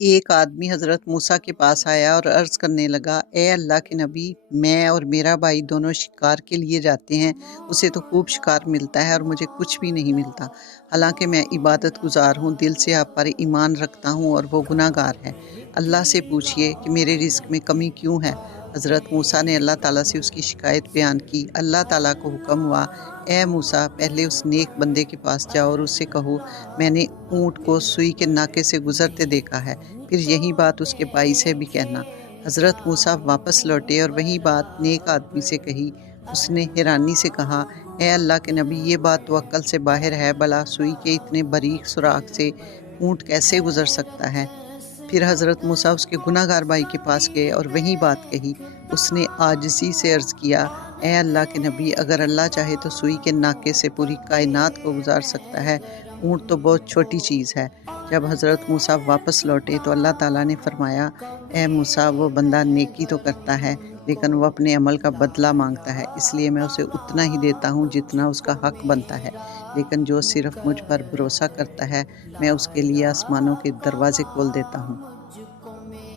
एक आदमी हज़रत मूसा के पास आया और अर्ज़ करने लगा, ए अल्लाह के नबी, मैं और मेरा भाई दोनों शिकार के लिए जाते हैं। उसे तो खूब शिकार मिलता है और मुझे कुछ भी नहीं मिलता। हालांकि मैं इबादत गुजार हूँ, दिल से आप पर ईमान रखता हूँ और वो गुनाहगार है। अल्लाह से पूछिए कि मेरे रिज़्क में कमी क्यों है। हज़रत मूसा ने अल्लाह ताला से उसकी शिकायत बयान की। अल्लाह ताला को हुक्म हुआ, ए मूसा, पहले उस नेक बंदे के पास जाओ और उससे कहो, मैंने ऊँट को सुई के नाके से गुजरते देखा है। फिर यही बात उसके भाई से भी कहना। हज़रत मूसा वापस लौटे और वही बात नेक आदमी से कही। उसने हैरानी से कहा, ए अल्लाह के नबी, ये बात तो अक्ल से बाहर है। भला सुई के इतने बारीक सुराख से ऊँट कैसे गुजर सकता है। फिर हज़रत मूसा उसके गुनाहगार भाई के पास गए और वही बात कही। उसने आजिज़ी से अर्ज़ किया, ए अल्लाह के नबी, अगर अल्लाह चाहे तो सुई के नाके से पूरी कायनात को गुजार सकता है। ऊँट तो बहुत छोटी चीज़ है। जब हज़रत मूसा वापस लौटे तो अल्लाह ताला ने फरमाया, ए मूसा, वो बंदा नेकी तो करता है लेकिन वो अपने अमल का बदला मांगता है, इसलिए मैं उसे उतना ही देता हूँ जितना उसका हक बनता है। लेकिन जो सिर्फ़ मुझ पर भरोसा करता है, मैं उसके लिए आसमानों के दरवाज़े खोल देता हूँ।